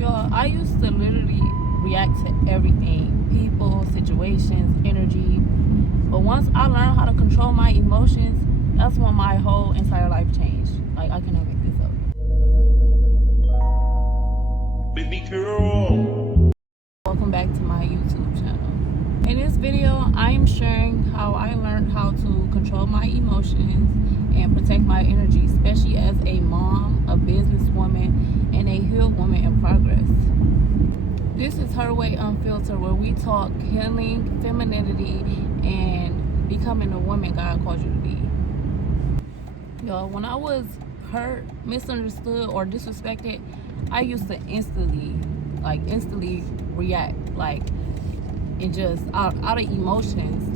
Y'all, I used to literally react to everything, people, situations, energy. But once I learned how to control my emotions, that's when my whole entire life changed. Like, I cannot make this up. Baby girl. Welcome back to my YouTube channel. In this video, I am sharing how I learned how to control my emotions and protect my energy, especially as a mom, a businesswoman, and a healed woman in progress. This is Her Way Unfiltered, where we talk healing, femininity, and becoming the woman God called you to be. Y'all, when I was hurt, misunderstood, or disrespected, I used to instantly react, and just out of emotions,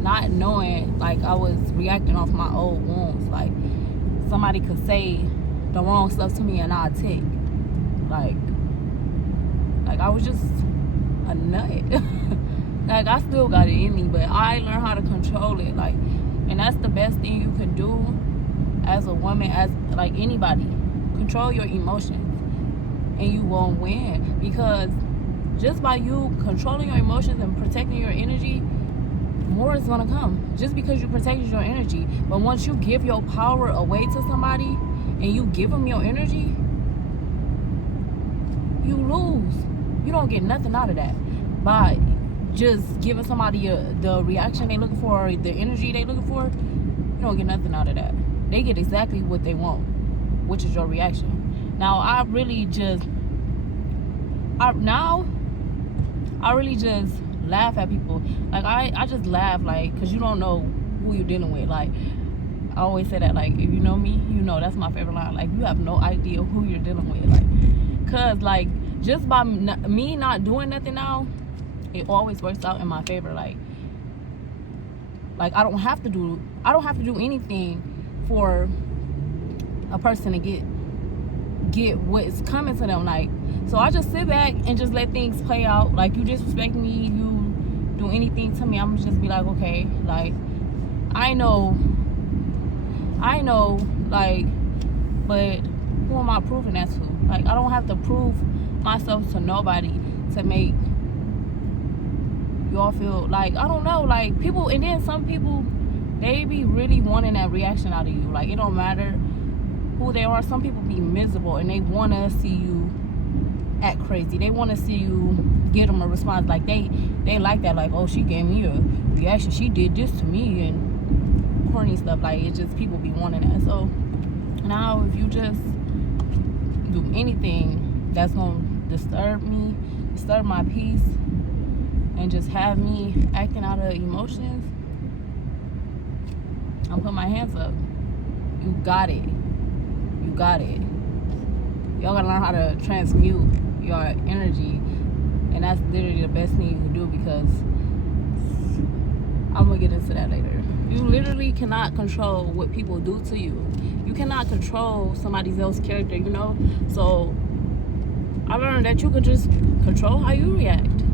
not knowing, I was reacting off my old wounds. Like, somebody could say the wrong stuff to me and I'd take. Like I was just a nut. I still got it in me, but I learned how to control it. And that's the best thing you can do as a woman, as anybody. Control your emotions and you won't win, because just by you controlling your emotions and protecting your energy, more is gonna come. Just because you protected your energy, but once you give your power away to somebody and you give them your energy, you lose. You don't get nothing out of that by just giving somebody the reaction they looking for, or the energy they looking for. You don't get nothing out of that. They get exactly what they want, which is your reaction. Now I really just laugh at people. I just laugh, because you don't know who you're dealing with. I always say that, if you know me, you know that's my favorite line. You have no idea who you're dealing with. Cause just by me not doing nothing now, it always works out in my favor. I don't have to do anything for a person to get what's coming to them. So I just sit back and just let things play out. You disrespect me, you do anything to me, I'm just be like, okay, I know, but who am I proving that to? I don't have to prove myself to nobody to make y'all feel I don't know, people. And then some people, they be really wanting that reaction out of you. It don't matter who they are. Some people be miserable and they want to see you act crazy. They want to see you get them a response. They like that. Oh, she gave me a reaction, she did this to me, and corny stuff. It's just people be wanting that. So now if you just do anything that's gonna disturb me, disturb my peace, and just have me acting out of emotions, I'm putting my hands up. You got it. You got it. Y'all gotta learn how to transmute your energy, and that's literally the best thing you can do, because I'm gonna get into that later. You literally cannot control what people do to you. You cannot control somebody else's character, So I learned that you could just control how you react,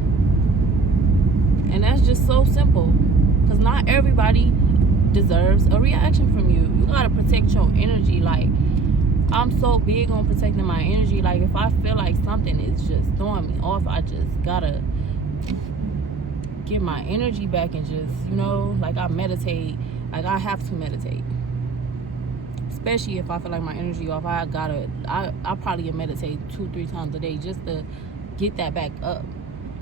and that's just so simple, because not everybody deserves a reaction from you. You gotta protect your energy. I'm so big on protecting my energy. If I feel like something is just throwing me off, I just gotta get my energy back and just, I meditate. I have to meditate. Especially if I feel like my energy off, I probably meditate 2-3 times a day just to get that back up.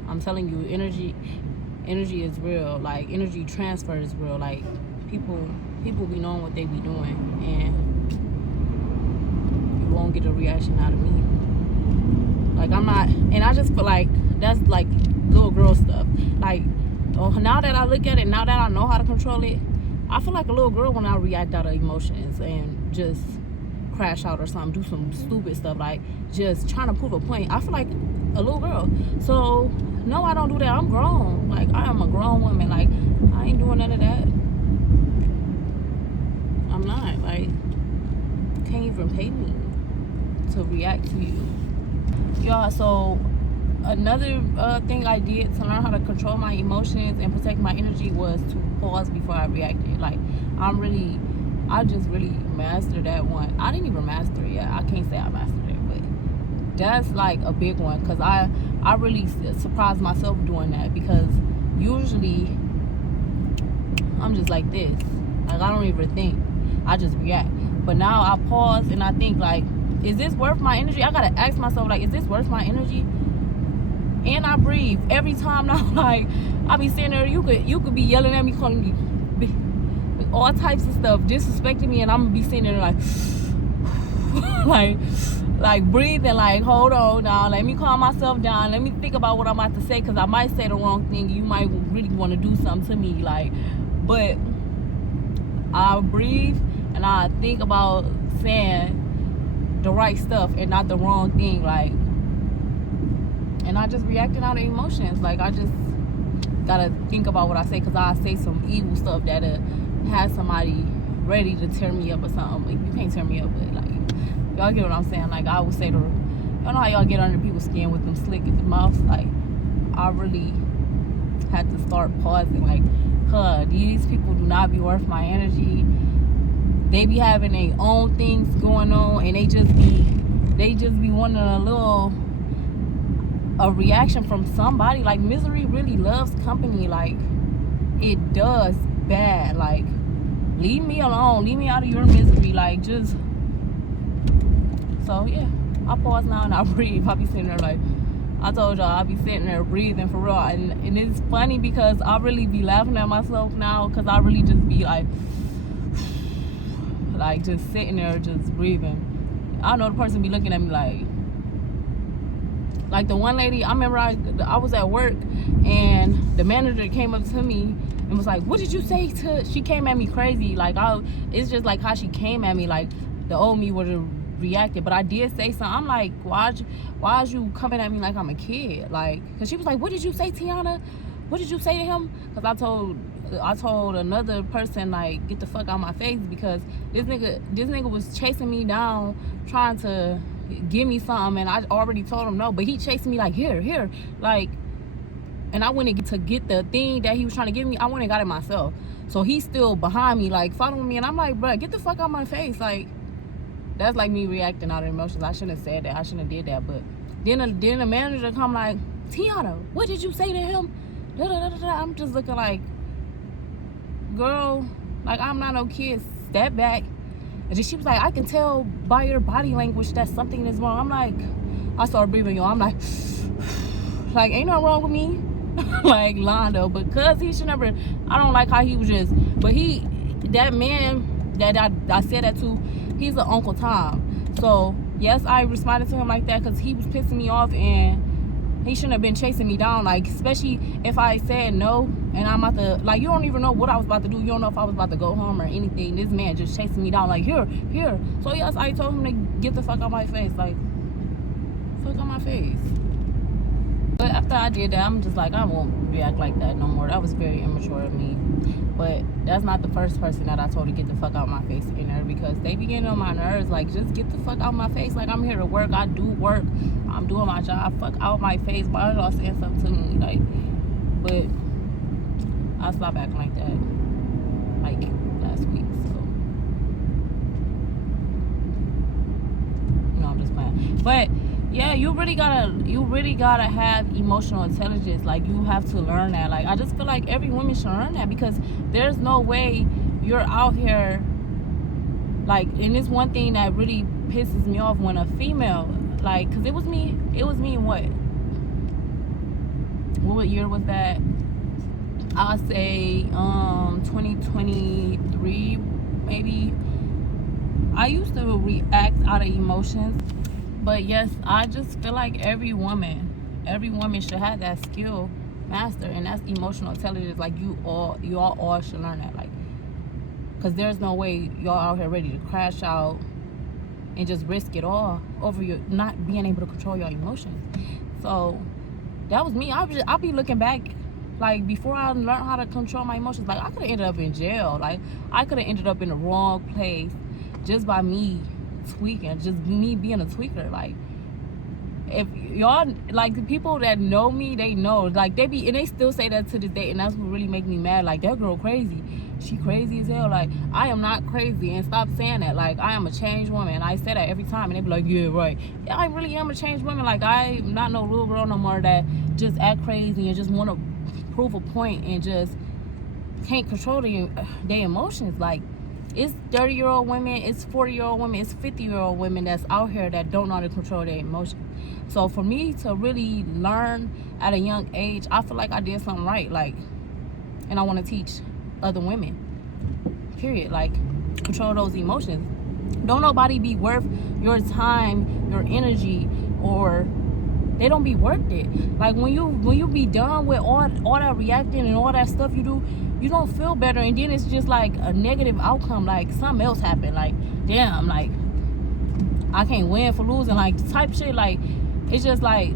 I'm telling you, energy is real. Energy transfer is real. People be knowing what they be doing, and you won't get a reaction out of me. I'm not, and I just feel like that's little girl stuff. Now that I look at it, now that I know how to control it, I feel like a little girl when I react out of emotions and just crash out or something, do some stupid stuff, just trying to prove a point. I feel like a little girl. So no, I don't do that. I'm grown. I am a grown woman. I ain't doing none of that. I'm not. Can't even pay me to react to you. Y'all, so another thing I did to learn how to control my emotions and protect my energy was to pause before I reacted. I just really mastered that one. I didn't even master it yet. I can't say I mastered it, but that's like a big one, because I really surprised myself doing that, because usually I'm just like this. Like, I don't even think. I just react. But now I pause and I think, like, is this worth my energy? I gotta ask myself, like, is this worth my energy? And I breathe every time now. Like, I be sitting there, you could be yelling at me, calling me all types of stuff, disrespecting me, and I'm gonna be sitting there like like breathing, like, hold on now, let me calm myself down, let me think about what I'm about to say, because I might say the wrong thing. You might really want to do something to me, like, but I breathe and I think about saying the right stuff and not the wrong thing, like, and I just reacting out of emotions. Like, I just gotta think about what I say, because I say some evil stuff that has somebody ready to tear me up or something. Like, you can't tear me up, but like, y'all get what I'm saying? Like, I would say y'all know how y'all get under people's skin with them slick in the mouth. Like, I really had to start pausing, like, these people do not be worth my energy. They be having their own things going on, and they just be wanting a reaction from somebody. Like, misery really loves company. Like, it does bad. Like, leave me alone, leave me out of your misery. Like, just, so yeah, I pause now and I breathe. I be sitting there like, I told y'all, I be sitting there breathing for real, and it's funny because I really be laughing at myself now, because I really just be like just sitting there just breathing. I know the person be looking at me like the one lady, I remember I was at work, and the manager came up to me and was like, what did you say to, she came at me crazy. Like, it's just like how she came at me, like the old me would have reacted. But I did say something. I'm like, why is you coming at me like I'm a kid? Like, because she was like, what did you say, Tei'Ona? What did you say to him? Because I told another person, like, get the fuck out of my face, because this nigga was chasing me down, trying to give me something, and I already told him no, but he chasing me like, here, like, and I went to get the thing that he was trying to give me. I went and got it myself. So he's still behind me, like, following me, and I'm like, bro, get the fuck out of my face. Like, that's like me reacting out of emotions. I shouldn't have said that. I shouldn't have did that. But then the manager come like, Tei'Ona, what did you say to him? Da, da, da, da, da. I'm just looking like, girl, like, I'm not no kid. Step back. And then she was like, I can tell by your body language that something is wrong. I'm like, I started breathing, y'all. I'm like ain't nothing wrong with me. Like, Londo, because he should never, I don't like how he was just, but that man that I said that to, he's an Uncle Tom. So yes, I responded to him like that because he was pissing me off, and he shouldn't have been chasing me down. Like, especially if I said no and I'm about to, like, you don't even know what I was about to do. You don't know if I was about to go home or anything. This man just chasing me down, like, here. So yes, I told him to get the fuck out my face. Like, fuck out my face. But after I did that, I'm just like, I won't react like that no more. That was very immature of me. But that's not the first person that I told to get the fuck out my face in there, because they be getting on my nerves. Like, just get the fuck out my face. Like, I'm here to work. I do work. I'm doing my job. Fuck out my face. Why are y'all saying something to me? Like, but I stopped acting like that, like, last week. So, no, I'm just playing. But yeah, you really gotta have emotional intelligence. Like, you have to learn that. Like, I just feel like every woman should learn that, because there's no way you're out here, like, and it's one thing that really pisses me off when a female, like, because it was me in what year was that? I'll say 2023 maybe. I used to react out of emotions. But yes, I just feel like every woman should have that skill master, and that's emotional intelligence. Like, y'all all should learn that. Like, because there's no way y'all out here ready to crash out and just risk it all over your not being able to control your emotions. So that was me. I'll be looking back, like, before I learned how to control my emotions, like, I could have ended up in jail. Like, I could have ended up in the wrong place just by me tweaking, just me being a tweaker. Like, if y'all, like, the people that know me, they know, like, they still say that to this day, and that's what really make me mad. Like, that girl crazy, she crazy as hell. Like, I am not crazy, and stop saying that. Like, I am a changed woman. I say that every time, and they be like, yeah, right. Yeah, I really am a changed woman. Like, I'm not no little girl no more that just act crazy and just want to prove a point and just can't control their emotions. Like, it's 30-year-old women, it's 40-year-old women, it's 50-year-old women that's out here that don't know how to control their emotions. So for me to really learn at a young age, I feel like I did something right. Like, and I want to teach other women, period. Like, control those emotions. Don't nobody be worth your time, your energy, or they don't be worth it. Like, when you be done with all that reacting and all that stuff you do, you don't feel better, and then it's just like a negative outcome. Like, something else happened. Like, damn, like, I can't win for losing, like, type shit. Like, it's just like,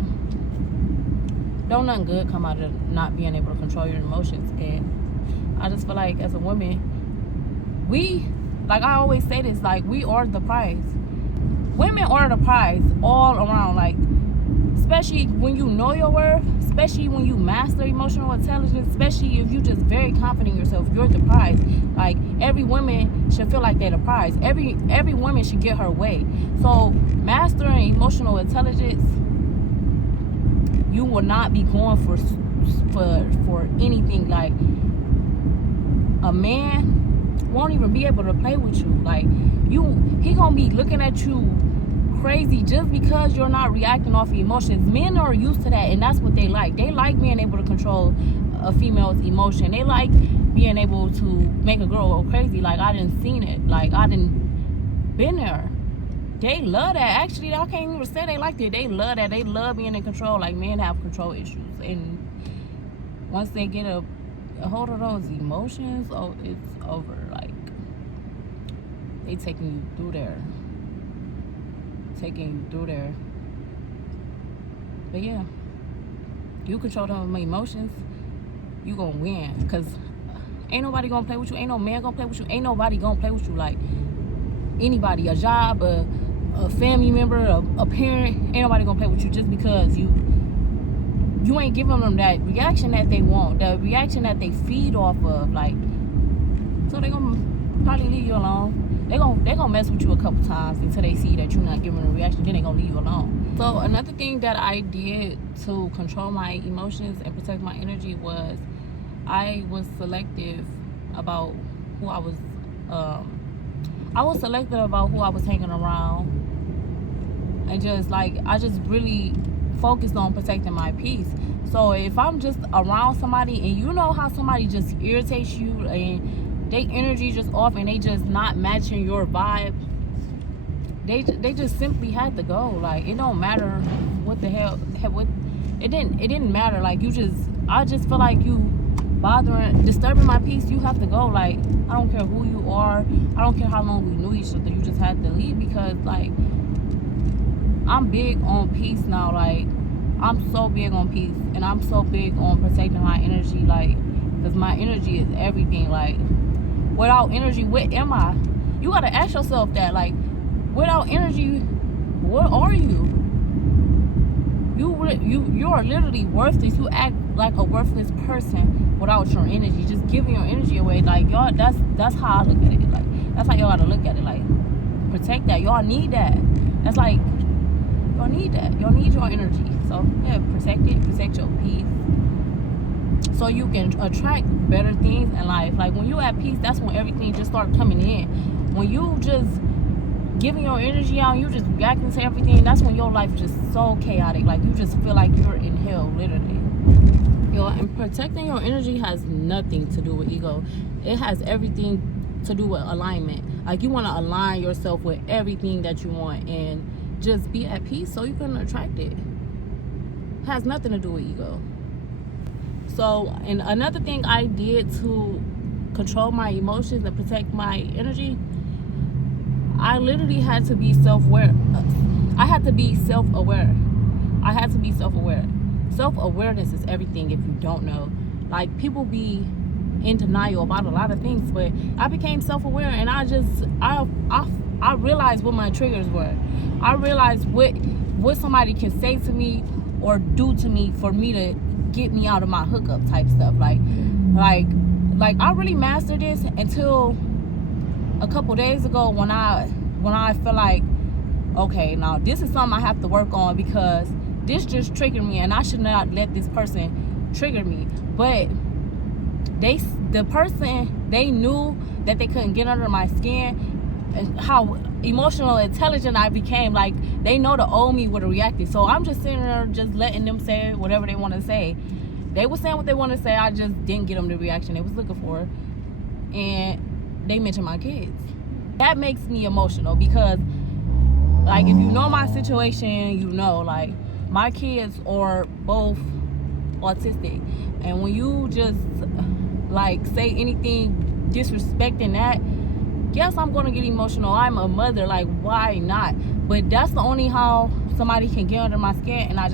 don't nothing good come out of not being able to control your emotions. And I just feel like, as a woman, like I always say this, like, we are the prize. Women are the prize all around. Like, especially when you know your worth, especially when you master emotional intelligence, especially if you just very confident in yourself, you're the prize. Like, every woman should feel like they're the prize. Every woman should get her way. So mastering emotional intelligence, you will not be going for anything. Like, a man won't even be able to play with you. Like, he gonna be looking at you crazy just because you're not reacting off of emotions. Men are used to that, and that's what they like. They like being able to control a female's emotion. They like being able to make a girl go crazy. Like, I didn't seen it. Like, I didn't been there. They love that. Actually, I can't even say they liked it. They love that. They love being in control. Like, men have control issues, and once they get a hold of those emotions, oh, it's over. Like, they taking you through there. But yeah, you control them emotions, you gonna win. Because ain't nobody gonna play with you. Ain't no man gonna play with you. Ain't nobody gonna play with you. Like, anybody, a job, a family member, a parent, ain't nobody gonna play with you just because you ain't giving them that reaction that they want, the reaction that they feed off of. Like, so they gonna probably leave you alone. They gonna mess with you a couple times until they see that you're not giving a reaction. Then they gonna leave you alone. So another thing that I did to control my emotions and protect my energy was I was selective about who I was. I was selective about who I was hanging around, and just like, I just really focused on protecting my peace. So if I'm just around somebody and you know how somebody just irritates you and they energy just off and they just not matching your vibe, they just simply had to go. Like, it don't matter what the hell, it didn't matter. Like, I just feel like you disturbing my peace, you have to go. Like, I don't care who you are, I don't care how long we knew each other, you just had to leave. Because, like, I'm big on peace now. Like, I'm so big on peace, and I'm so big on protecting my energy. Like, because my energy is everything. Like, without energy, what am I? You gotta ask yourself that. Like, without energy, what are you? You are literally worthless. You act like a worthless person without your energy. Just giving your energy away. Like, y'all, that's how I look at it. Like, that's how y'all gotta look at it. Like, protect that. Y'all need that. That's like, y'all need that. Y'all need your energy. So yeah, protect it. Protect your peace, so you can attract better things in life. Like, when you at peace, that's when everything just start coming in. When you just giving your energy out and you just reacting to everything, that's when your life is just so chaotic. Like, you just feel like you're in hell, literally. Yo, and protecting your energy has nothing to do with ego. It has everything to do with alignment. Like, you want to align yourself with everything that you want and just be at peace so you can attract it. It has nothing to do with ego. So, and another thing I did to control my emotions and protect my energy, I literally had to be self-aware. I had to be self-aware. Self-awareness is everything if you don't know. Like, people be in denial about a lot of things, but I became self-aware, and I realized what my triggers were. I realized what somebody can say to me or do to me for me to get me out of my hookup type stuff. Like like, I really mastered this until a couple days ago when I feel like, okay, now this is something I have to work on, because this just triggered me and I should not let this person trigger me. But the person, they knew that they couldn't get under my skin, and how emotional intelligent I became. Like, they know the old me would have reacted. So I'm just sitting there just letting them say whatever they want to say. They were saying what they want to say. I just didn't get them the reaction they was looking for. And they mentioned my kids. That makes me emotional, because, like, if you know my situation, you know, like, my kids are both autistic. And when you just, like, say anything disrespecting that, yes, I'm going to get emotional. I'm a mother. Like, why not? But that's the only how somebody can get under my skin. And I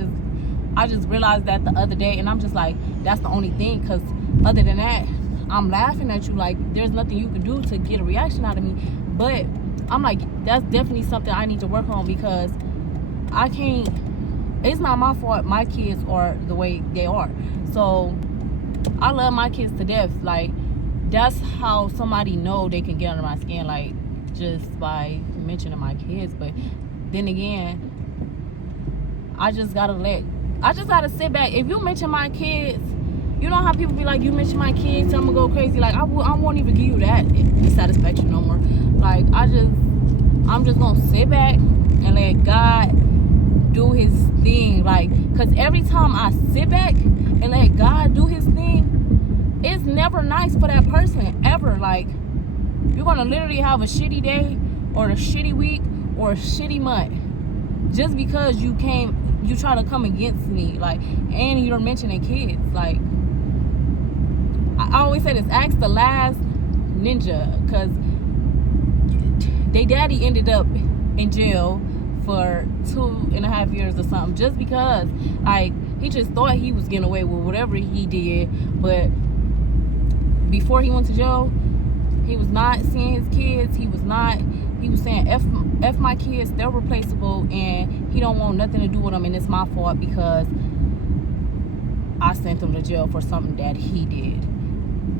just realized that the other day, and I'm just like, that's the only thing, because other than that, I'm laughing at you. Like, there's nothing you can do to get a reaction out of me. But I'm like, that's definitely something I need to work on, because I can't, it's not my fault my kids are the way they are. So I love my kids to death. Like, that's how somebody know they can get under my skin, like, just by mentioning my kids. But then again, I just gotta sit back. If you mention my kids, you know how people be like, you mention my kids, I'm gonna go crazy. Like, I won't even give you that satisfaction no more. Like, I'm just gonna sit back and let God do his thing. Like, because every time I sit back and let God do his thing, it's never nice for that person, ever. Like, you're gonna literally have a shitty day, or a shitty week, or a shitty month, just because you try to come against me. Like, and you're mentioning kids. Like, I always say this, ask the last ninja, because they daddy ended up in jail for 2.5 years or something, just because, like, he just thought he was getting away with whatever he did. But before he went to jail, he was not seeing his kids. He was saying, F my kids, they're replaceable, and he don't want nothing to do with them, and it's my fault because I sent him to jail for something that he did.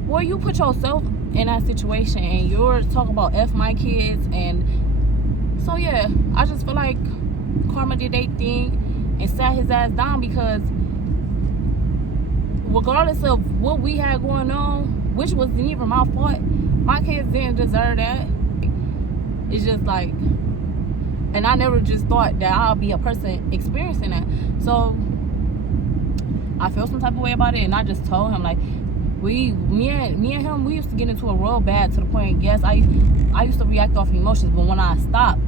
Well, you put yourself in that situation, and you're talking about F my kids. And so, yeah, I just feel like karma did their thing and sat his ass down, because regardless of what we had going on, which wasn't even my fault, my kids didn't deserve that. It's just like, and I never just thought that I'll be a person experiencing that. So I feel some type of way about it, and I just told him, like, me and him, we used to get into a real bad, to the point, yes, I used to react off emotions, but when I stopped,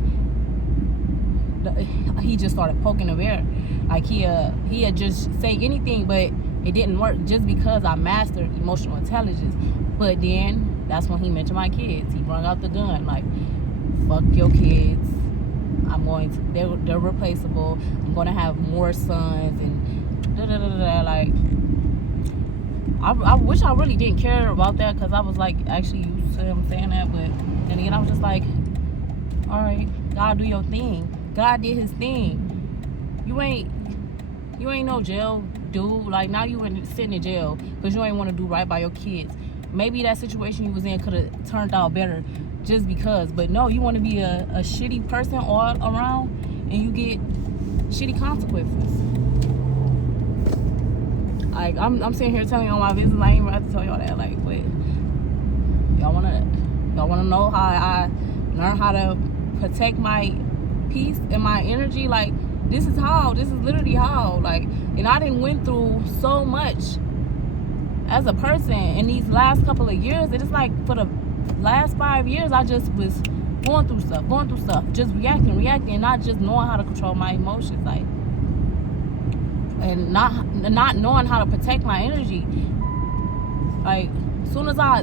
he just started poking the bear. Like, he'd just say anything, but it didn't work, just because I mastered emotional intelligence. But then that's when he mentioned my kids. He brought out the gun, like, fuck your kids. They're replaceable. I'm gonna have more sons, and like, I wish I really didn't care about that, because I was like actually used to him saying that. But then again, I was just like, all right, God, do your thing. God did his thing. You ain't no jail dude. Like, now you sitting in jail because you ain't want to do right by your kids. Maybe that situation you was in could have turned out better, just because. But no, you want to be a shitty person all around, and you get shitty consequences. Like, I'm sitting here telling you all my business. I ain't even have to tell y'all that. Like, but y'all wanna know how I learned how to protect my peace and my energy? Like, this is literally how. Like, and I done went through so much as a person in these last couple of years. It is like, for the last 5 years, I just was going through stuff, just reacting, and not just knowing how to control my emotions, like, and not knowing how to protect my energy. Like, soon as I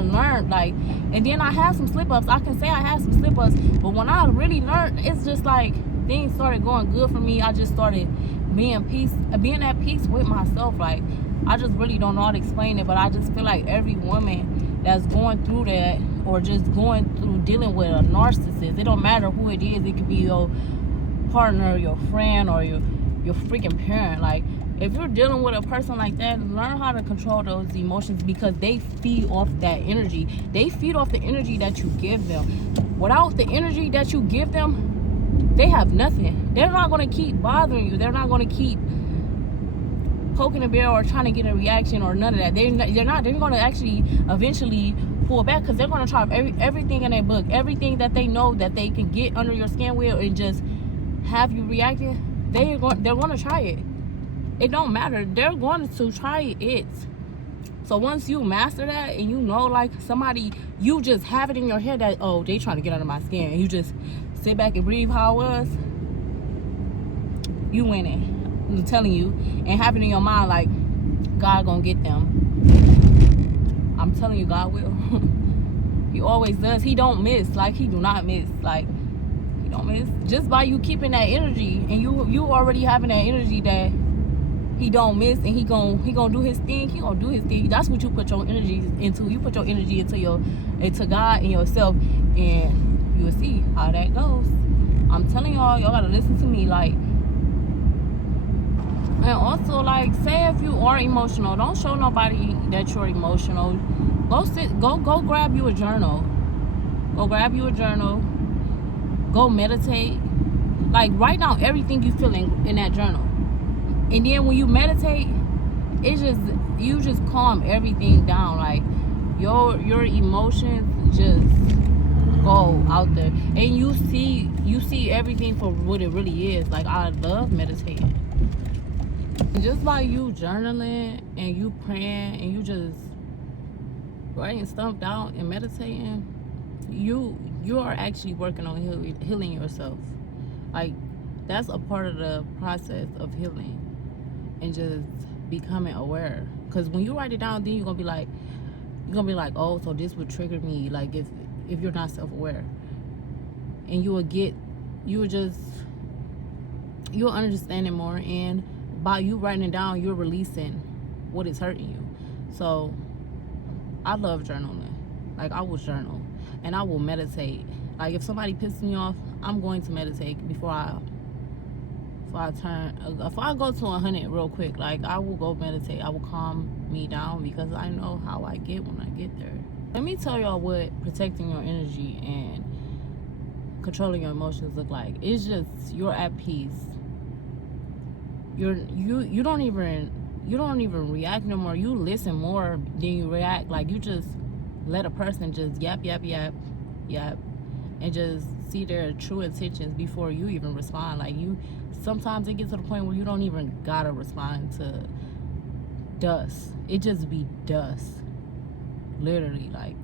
learned, like, and then I had some slip-ups. I can say I had some slip-ups, but when I really learned, it's just like things started going good for me. I just started being at peace with myself. Like, I just really don't know how to explain it, but I just feel like every woman that's going through that, or just going through dealing with a narcissist, it don't matter who it is. It could be your partner, your friend, or your your freaking parent. Like, if you're dealing with a person like that, learn how to control those emotions, because they feed off that energy. They feed off the energy that you give them. Without the energy that you give them, they have nothing. They're not going to keep bothering you. They're not going to keep poking a bear or trying to get a reaction or none of that. They're going to actually eventually pull back, because they're going to try everything in their book, everything that they know that they can get under your skin with and just have you reacting. They're going to try it. It don't matter. They're going to try it. So once you master that, and you know, like, somebody, you just have it in your head that, oh, they trying to get under my skin, and you just sit back and breathe how it was, you winning. I'm telling you. And have it in your mind like, God gonna get them. I'm telling you, God will. He always does. He don't miss. Like, he do not miss. Like, he don't miss. Just by you keeping that energy, and you already having that energy that he don't miss, and he gonna do his thing. He gonna do his thing. That's what you put your energy into. You put your energy into God and yourself, and you will see how that goes. I'm telling y'all gotta listen to me. Like, and also, like, say if you are emotional, don't show nobody that you're emotional. Go grab you a journal. Go grab you a journal. Go meditate. Like, write down everything you feeling in that journal. And then when you meditate, you just calm everything down. Like, your emotions just go out there, and you see everything for what it really is. Like, I love meditating. Just by you journaling and you praying and you just writing stuff down and meditating, you are actually working on healing yourself. Like, that's a part of the process of healing, and just becoming aware. Because when you write it down, then you're gonna be like, oh, so this would trigger me. Like, if you're not self-aware, and you'll understand it more. And by you writing it down, you're releasing what is hurting you. So I love journaling. Like, I will journal and I will meditate. Like, if somebody pisses me off, I'm going to meditate before I go to 100 real quick. Like, I will go meditate. I will calm me down, because I know how I get when I get there. Let me tell y'all what protecting your energy and controlling your emotions look like. It's just, you're at peace. You don't even react no more. You listen more than you react. Like, you just let a person just yap, and just see their true intentions before you even respond. Like, sometimes it gets to the point where you don't even gotta respond to dust. It just be dust, literally. Like,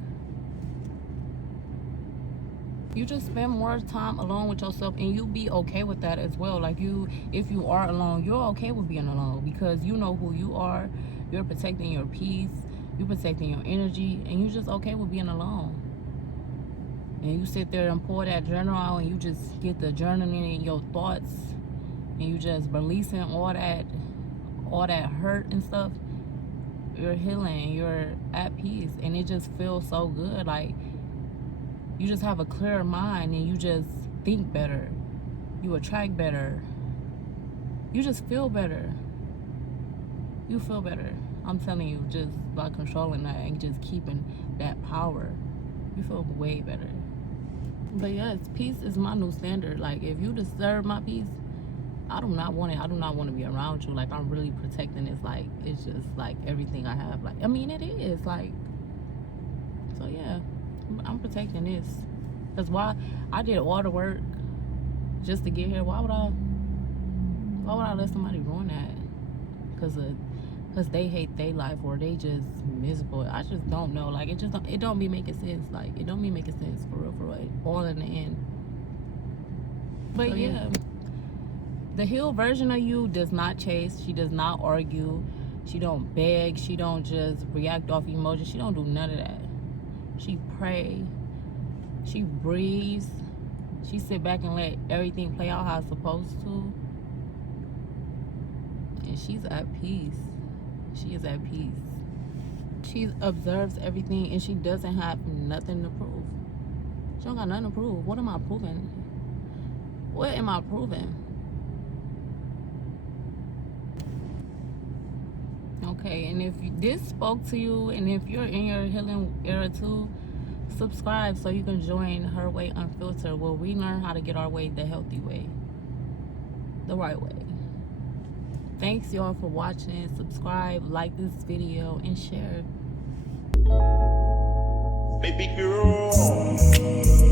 you just spend more time alone with yourself, and you be okay with that as well. Like, if you are alone, you're okay with being alone, because you know who you are. You're protecting your peace, you're protecting your energy, and you're just okay with being alone. And you sit there and pour that journal out, and you just get the journaling in your thoughts, and you just releasing all that hurt and stuff. You're healing, you're at peace, and it just feels so good. Like, you just have a clearer mind, and you just think better. You attract better. You just feel better. You feel better. I'm telling you, just by controlling that and just keeping that power, you feel way better. But yes, peace is my new standard. Like, if you disturb my peace, I do not want it. I do not want to be around you. Like, I'm really protecting this. Like, it's just like everything I have. Like, I mean, it is. Like, so yeah. I'm protecting this. That's why I did all the work just to get here. Why would I let somebody ruin that? Because they hate their life, or they just miserable. I just don't know. Like, it don't be making sense. Like, it don't be making sense for real, all in the end. But so, yeah, the healed version of you does not chase. She does not argue. She don't beg. She don't just react off emotions. She don't do none of that. She pray. She breathes. She sit back and let everything play out how it's supposed to. And she's at peace. She is at peace. She observes everything, and she doesn't have nothing to prove. She don't got nothing to prove. What am I proving? What am I proving? Okay, and if this spoke to you, and if you're in your healing era too, subscribe so you can join Her Way Unfiltered, where we learn how to get our way the healthy way, the right way. Thanks y'all for watching. Subscribe, like this video, and share. Baby girl.